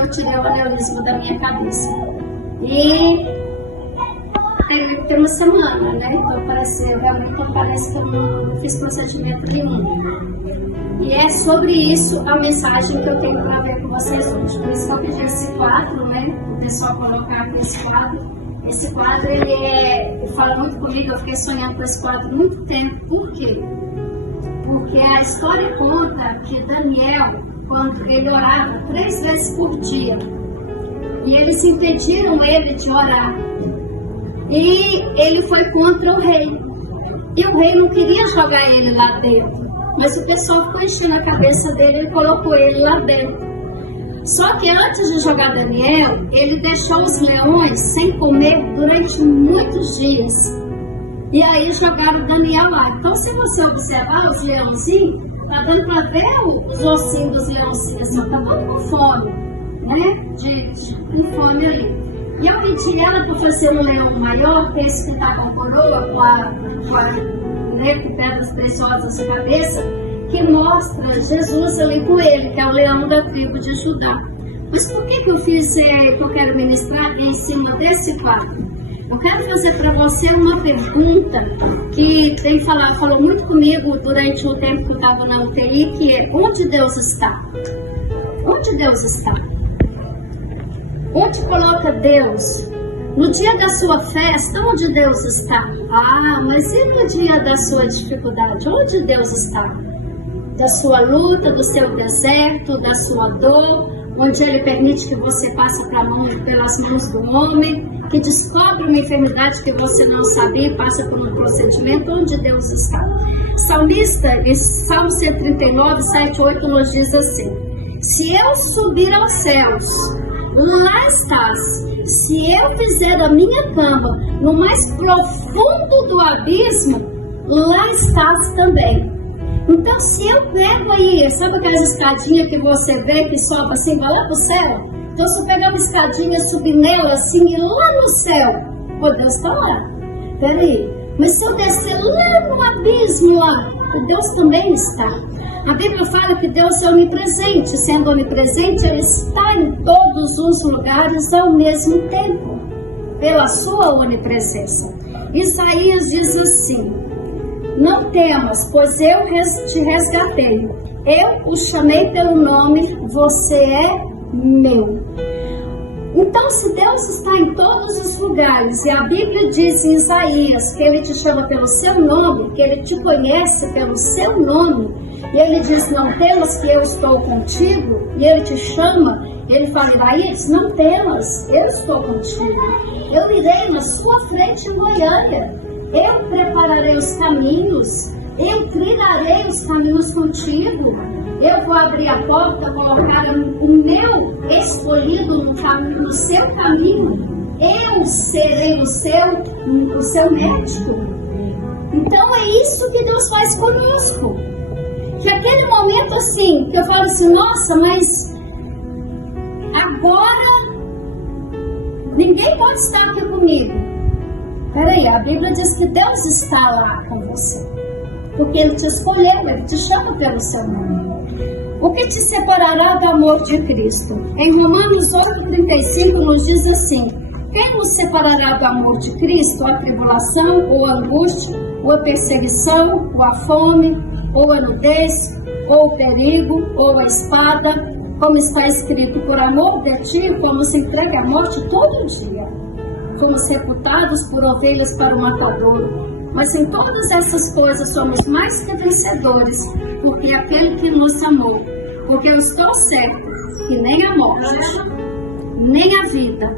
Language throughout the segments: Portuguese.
eu tirei o aneurisma da minha cabeça. E tem uma semana, né? Então realmente parece que eu não fiz procedimento nenhum. E é sobre isso a mensagem que eu tenho para ver com vocês hoje. Por isso que eu pedi esse quadro, né? O pessoal colocar aqui esse quadro. Esse quadro, ele fala muito comigo. Eu fiquei sonhando com esse quadro há muito tempo. Por quê? Porque a história conta que Daniel, quando ele orava 3 vezes por dia, e eles impediram ele de orar, e ele foi contra o rei, e o rei não queria jogar ele lá dentro, mas o pessoal ficou enchendo a cabeça dele e colocou ele lá dentro. Só que antes de jogar Daniel, ele deixou os leões sem comer durante muitos dias. E aí jogaram Daniel lá. Então, se você observar os leãozinhos, tá dando para ver os ossinhos dos leãozinhos assim, tá todo com fome, né? Com fome ali. E eu pedi ela para fazer um leão maior, que é esse que tá com a coroa, com pedras preciosas na cabeça, que mostra Jesus ali com ele, que é o leão da tribo de Judá. Mas por que eu fiz, que eu quero ministrar em cima desse quadro? Eu quero fazer para você uma pergunta que falou muito comigo durante o tempo que eu estava na UTI, que é: onde Deus está? Onde Deus está? Onde coloca Deus? No dia da sua festa, onde Deus está? Ah, mas e no dia da sua dificuldade? Onde Deus está? Da sua luta, do seu deserto, da sua dor, onde Ele permite que você passe pelas mãos do homem, que descobre uma enfermidade que você não sabia e passa por um procedimento, onde Deus está. Salmista, em Salmo 139, 7, 8, nos diz assim: se eu subir aos céus, lá estás. Se eu fizer a minha cama no mais profundo do abismo, lá estás também. Então, se eu pego aí, sabe aquelas escadinhas que você vê que sobe assim, vai lá pro céu? Então, se eu pegar uma escadinha, subir nela assim, e lá no céu, pô, Deus está lá. Peraí, mas se eu descer lá no abismo, lá, Deus também está. A Bíblia fala que Deus é onipresente. Sendo onipresente, Ele está em todos os lugares ao mesmo tempo, pela sua onipresença. Isaías diz assim: não temas, pois eu te resgatei. Eu o chamei pelo nome, você é meu. Então, se Deus está em todos os lugares, e a Bíblia diz em Isaías que Ele te chama pelo seu nome, que Ele te conhece pelo seu nome, e Ele diz: não temas que eu estou contigo, e Ele te chama, Ele fala: Iraías, não temas, eu estou contigo. Eu irei na sua frente em Goiânia. Eu prepararei os caminhos, eu trilharei os caminhos contigo. Eu vou abrir a porta, colocar o meu escolhido no seu caminho. Eu serei o seu médico. Então é isso que Deus faz conosco. Que aquele momento assim, que eu falo assim: nossa, mas agora ninguém pode estar aqui comigo. Peraí, a Bíblia diz que Deus está lá com você, porque Ele te escolheu, Ele te chama pelo seu nome. O que te separará do amor de Cristo? Em Romanos 8,35 nos diz assim: quem nos separará do amor de Cristo? A tribulação, ou a angústia, ou a perseguição, ou a fome, ou a nudez, ou o perigo, ou a espada? Como está escrito: por amor de ti, como se entrega a morte todo dia. Fomos sepultados por ovelhas para o matadouro. Mas em todas essas coisas somos mais que vencedores, porque aquele que nos amou. Porque eu estou certo que nem a morte, nem a vida,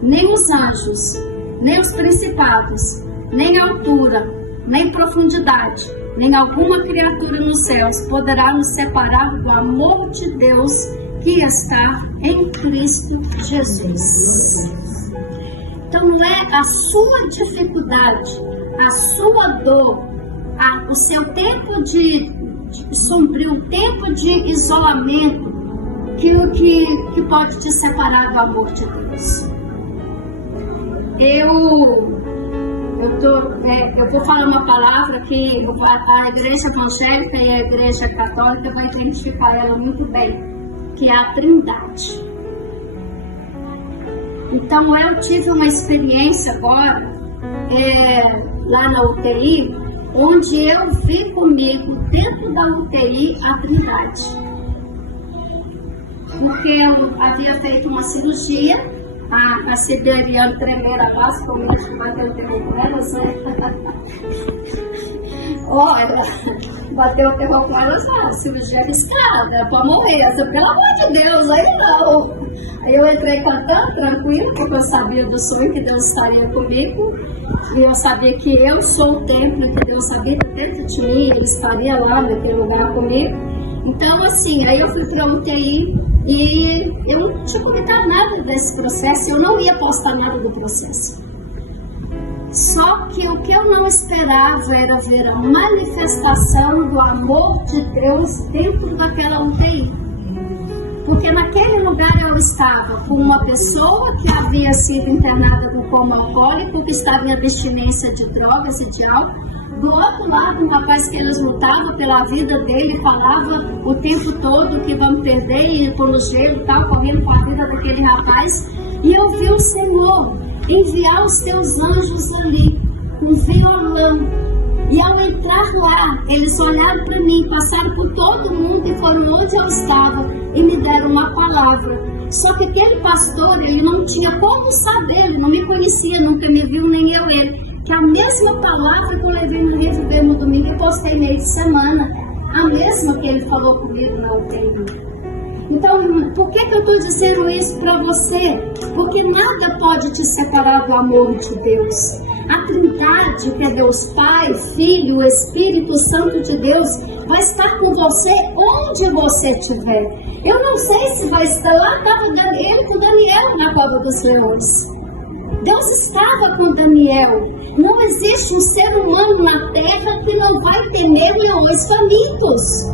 nem os anjos, nem os principados, nem a altura, nem profundidade, nem alguma criatura nos céus poderá nos separar do amor de Deus que está em Cristo Jesus. Então não é a sua dificuldade, a sua dor, o seu tempo de sombrio, tempo de isolamento que pode te separar do amor de Deus. Eu vou falar uma palavra que a igreja evangélica e a igreja católica vão identificar ela muito bem, que é a Trindade. Então eu tive uma experiência agora, lá na UTI, onde eu vi comigo, dentro da UTI, a Trindade. Porque eu havia feito uma cirurgia, a Siberiana tremeu a base, porque o médico bateu o terror com elas, né? Olha, bateu o terror com elas, cirurgia arriscada, para morrer, pelo amor de Deus, aí não. Aí eu entrei cantando, tranquilo, porque eu sabia do sonho que Deus estaria comigo, e eu sabia que eu sou o templo que Deus habita dentro de mim, Ele estaria lá naquele lugar comigo. Então, assim, aí eu fui para a UTI e eu não tinha comentado nada desse processo, eu não ia postar nada do processo. Só que o que eu não esperava era ver a manifestação do amor de Deus dentro daquela UTI. Porque naquele lugar eu estava com uma pessoa que havia sido internada com coma alcoólico, que estava em abstinência de drogas e de álcool. Do outro lado, um rapaz que eles lutavam pela vida dele, falava o tempo todo que vão perder e pôr no gelo e tal, correndo com a vida daquele rapaz. E eu vi o Senhor enviar os teus anjos ali, com violão. E ao entrar lá, eles olharam para mim, passaram por todo mundo e foram onde eu estava e me deram uma palavra. Só que aquele pastor, ele não tinha como saber, ele não me conhecia, nunca me viu, nem eu ele. Que a mesma palavra que eu levei no Reviver no domingo e postei meio de semana, a mesma que ele falou comigo na UTI. Então, por que eu estou dizendo isso para você? Porque nada pode te separar do amor de Deus. A Trindade, que é Deus Pai, Filho, Espírito Santo de Deus, vai estar com você onde você estiver. Eu não sei se vai estar lá, estava ele com Daniel na cova dos leões. Deus estava com Daniel. Não existe um ser humano na terra que não vai temer leões famintos.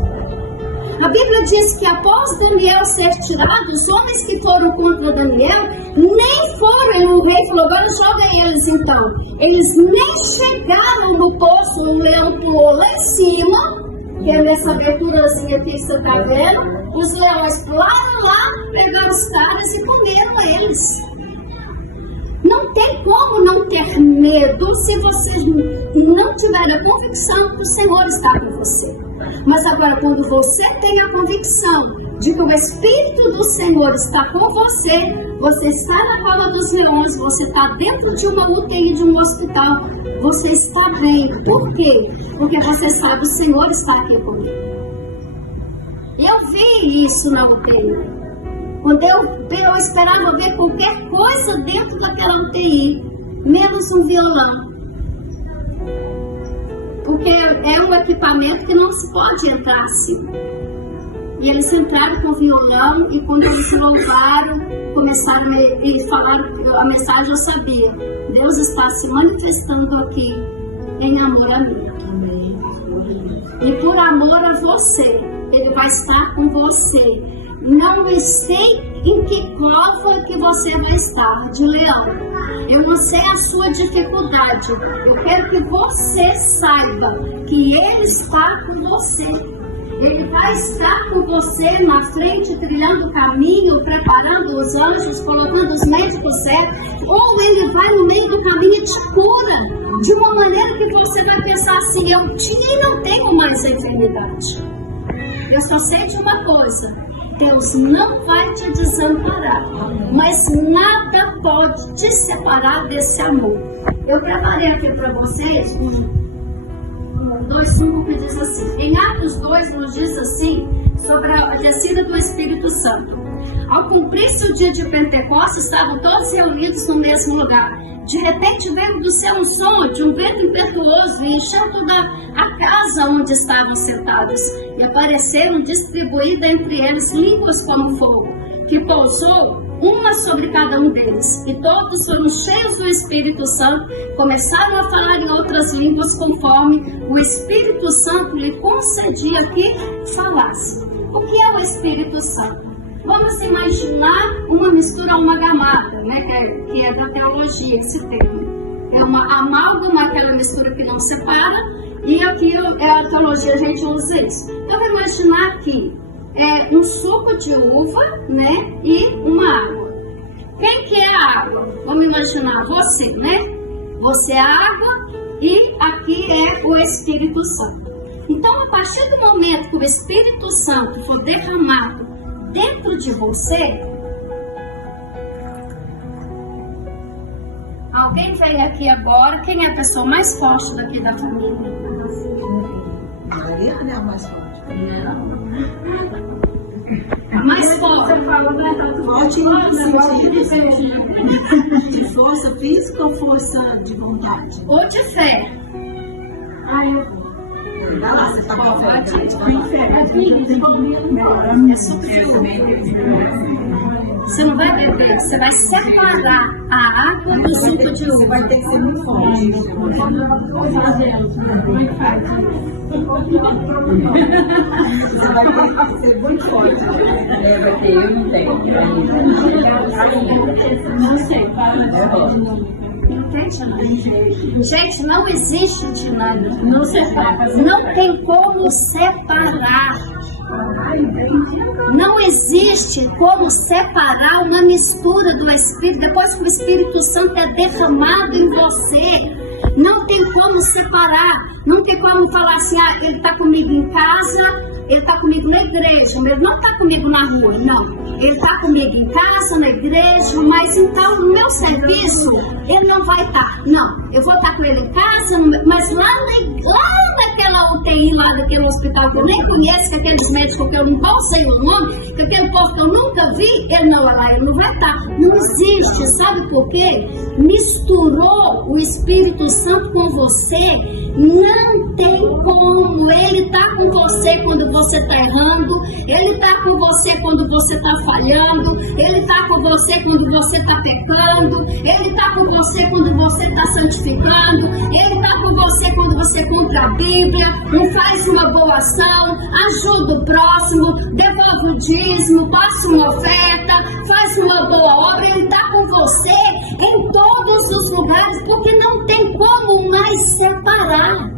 A Bíblia diz que após Daniel ser tirado, os homens que foram contra Daniel nem foram. O rei falou, agora joga eles então. Eles nem chegaram no poço, o leão pulou lá em cima, que é nessa aberturazinha que você está vendo. Os leões pularam lá, pegaram os caras e comeram eles. Não tem como não ter medo se você não tiver a convicção que o Senhor está com você. Mas agora, quando você tem a convicção de que o Espírito do Senhor está com você, você está na cova dos leões, você está dentro de uma UTI de um hospital, você está bem. Por quê? Porque você sabe, o Senhor está aqui comigo. Eu vi isso na UTI. Quando eu esperava ver qualquer coisa dentro daquela UTI, menos um violão. Porque é um equipamento que não se pode entrar assim. E eles entraram com violão e quando eles louvaram, começaram a falar a mensagem, eu sabia. Deus está se manifestando aqui em amor a mim. Amém. E por amor a você, Ele vai estar com você. Não sei em que cova que você vai estar, de leão. Eu não sei a sua dificuldade. Eu quero que você saiba que Ele está com você. Ele vai estar com você na frente, trilhando o caminho, preparando os anjos, colocando os médicos certos. Ou Ele vai no meio do caminho e te cura. De uma maneira que você vai pensar assim, eu tinha e não tenho mais a enfermidade. Eu só sei de uma coisa. Deus não vai te desamparar, mas nada pode te separar desse amor. Eu preparei aqui para vocês um 2:5 que diz assim, em Atos 2 nos diz assim, sobre a descida do Espírito Santo. Ao cumprir-se o dia de Pentecostes, estavam todos reunidos no mesmo lugar. De repente veio do céu um som de um vento impetuoso e encheu toda a casa onde estavam sentados. E apareceram distribuídas entre eles línguas como fogo, que pousou uma sobre cada um deles. E todos foram cheios do Espírito Santo, começaram a falar em outras línguas conforme o Espírito Santo lhe concedia que falasse. O que é o Espírito Santo? Vamos imaginar uma mistura amalgamada, né? Que é da teologia esse termo. É uma amálgama, aquela mistura que não separa, e aqui é a teologia, a gente usa isso. Então, vamos imaginar aqui um suco de uva, né? E uma água. Quem que é a água? imaginar você, né? Você é água e aqui é o Espírito Santo. Então, a partir do momento que o Espírito Santo for derramado dentro de você, alguém vem aqui agora, quem é a pessoa mais forte daqui da família? Mariana é a mais forte. A mais forte. Forte em sentido de força física ou força de vontade? Ou de fé. Vai lá, você tá com fé. Você não vai beber, você vai separar a água do suco de uva. Você vai ter que ser muito forte. Você vai ter que ser muito forte. Vai ter, eu não tenho. Não sei. Entende? Gente, não existe dinâmica. Não separa. Não tem como separar. Não existe como separar uma mistura do Espírito. Depois que o Espírito Santo é derramado em você, não tem como separar. Não tem como falar assim, ele está comigo em casa, ele está comigo na igreja, ele não está comigo na rua, não. Ele está comigo em casa, na igreja, mas então no meu serviço ele não vai estar. Não, eu vou estar com ele em casa, mas lá naquela UTI, lá naquele hospital que eu nem conheço, que aqueles médicos que eu não sei o nome, que aquele povo que eu nunca vi, ele não vai lá, ele não vai estar. Não existe, sabe por quê? Misturou o Espírito Santo com você, não tem como. Ele está com você quando você está errando, ele está com você quando você está falhando, ele está com você quando você está pecando, ele está com você quando você está santificando, ele está com você quando você cumpre a Bíblia, não faz uma boa ação, ajuda o próximo, devolve o dízimo, passa uma oferta, faz uma boa obra. Ele está com você em todos os lugares, porque não tem como mais separar.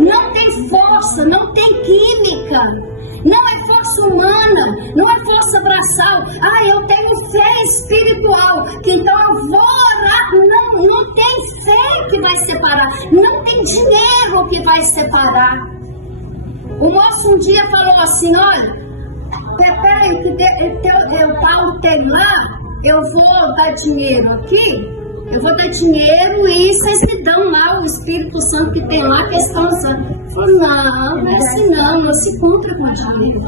Não tem força, não tem química, não é força humana, não é força braçal. Eu tenho fé espiritual, que então eu vou orar. Não tem fé que vai separar, não tem dinheiro que vai separar. O moço um dia falou assim, olha, peraí, que o Paulo tem lá, eu vou dar dinheiro aqui, eu vou dar dinheiro e vocês me dão lá o Espírito Santo que tem lá, que estão usando. Eu falei, não é assim não se compra com dinheiro.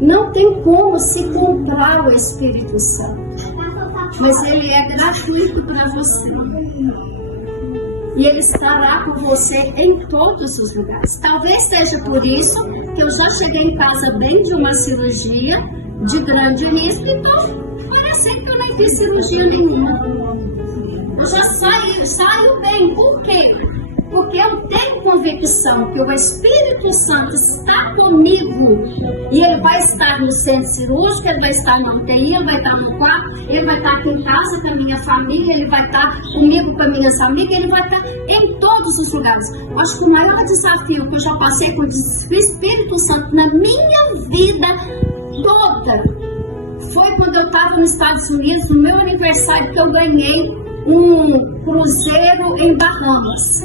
Não tem como se comprar o Espírito Santo. Mas ele é gratuito para você. E ele estará com você em todos os lugares. Talvez seja por isso que eu já cheguei em casa bem de uma cirurgia de grande risco, então parecendo que eu nem fiz cirurgia nenhuma. Eu já saio bem. Por quê? Porque eu tenho convicção que o Espírito Santo está comigo e ele vai estar no centro cirúrgico, ele vai estar na UTI, ele vai estar no quarto, ele vai estar aqui em casa com a minha família, ele vai estar comigo, com as minhas amigas, ele vai estar em todos os lugares. Eu acho que o maior desafio que eu já passei com o Espírito Santo na minha vida toda foi quando eu estava nos Estados Unidos, no meu aniversário, que eu ganhei um cruzeiro em Bahamas.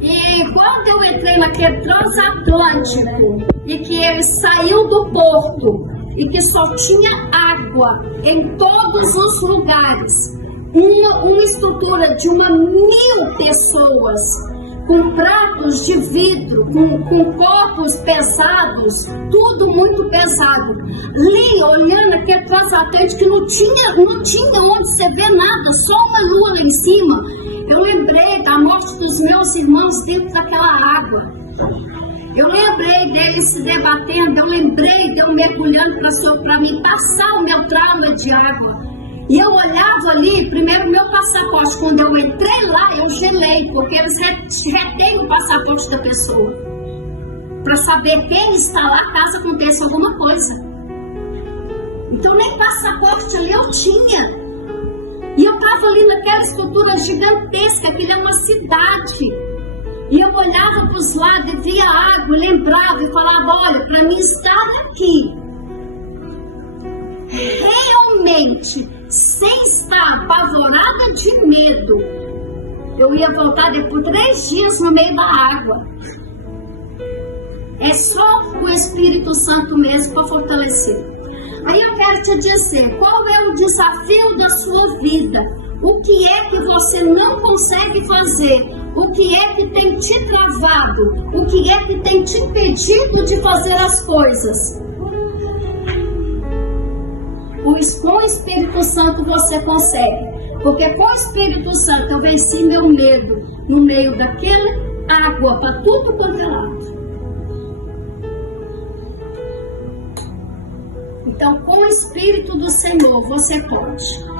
E quando eu entrei naquele transatlântico e que ele saiu do porto e que só tinha água em todos os lugares, uma estrutura de 1.000 pessoas, com pratos de vidro, com copos pesados, tudo muito pesado. Ali, olhando aquele transatlântico que não tinha onde você ver nada, só uma lua lá em cima. Eu lembrei da morte dos meus irmãos dentro daquela água. Eu lembrei deles se debatendo, eu lembrei de eu mergulhando para mim passar o meu trauma de água. E eu olhava ali, primeiro meu passaporte, quando eu entrei lá, eu gelei, porque eles retêm o passaporte da pessoa, para saber quem está lá caso aconteça alguma coisa. Então nem passaporte ali eu tinha. E eu estava ali naquela escultura gigantesca, aquilo é uma cidade. E eu olhava para os lados e via água, lembrava e falava, olha, para mim estar aqui noite, sem estar apavorada de medo, eu ia voltar depois 3 dias no meio da água. É só o Espírito Santo mesmo para fortalecer. Aí eu quero te dizer, qual é o desafio da sua vida? O que é que você não consegue fazer? O que é que tem te travado? O que é que tem te impedido de fazer as coisas? Com o Espírito Santo você consegue. Porque com o Espírito Santo eu venci meu medo no meio daquela água para tudo quanto é lado. Então, com o Espírito do Senhor, você pode.